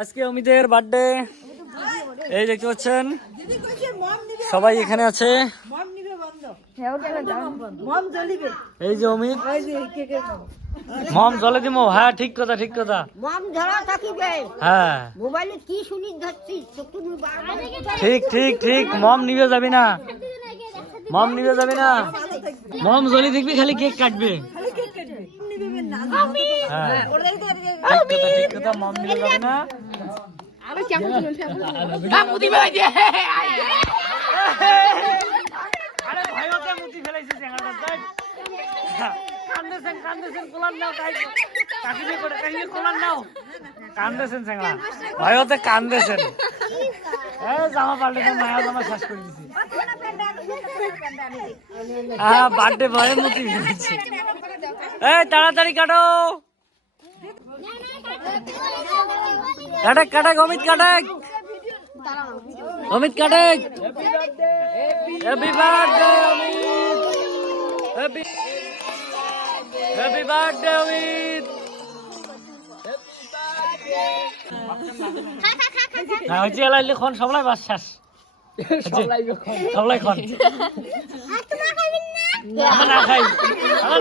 আজকে অমিতের বার্থডে, এই দেখতে পাচ্ছেন সবাই এখানে আছে। এই যে অমিত, মম জলে দিমো। হ্যাঁ ঠিক কথা, ঠিক কথা। হ্যাঁ ঠিক ঠিক ঠিক, মম নিবে যাবি না, মম নিবে যাবি না। মম জলি দেখবি, খালি কেক কাটবে। হ্যাঁ ঠিক কথা, মম নিবে যাবে না। ভয়তে কান্দেছেন, জামা পাল্টে মায়া জামা শেষ করে দিছি। বার্থডে ভয়ে মুতি ফেলেছি। তাড়াতাড়ি কাটো, কাটেক কাটেক, অমিত কাটেক, অমিত কাটেক। Happy birthday Amit, happy birthday Amit. না হচ্ছে এলাইলে খন সবলাই বাস শেষ, সবলাই খন না খাই,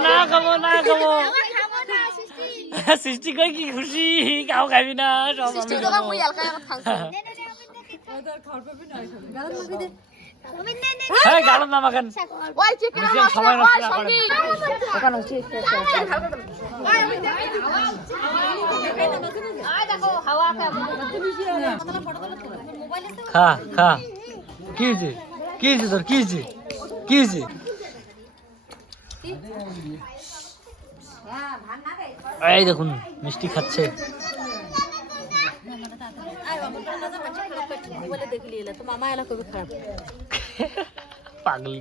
না খাবো, না খাবো। সৃষ্টি কই কি খুশি, কাউ খাবি না, সব গালন না মাখান, সময় নষ্ট না করেন। খা খা, কি হয়েছে, কি হয়েছে তোর, কি হয়েছে, কি হয়েছে? এই দেখুন মিষ্টি খাচ্ছে। পাগলি।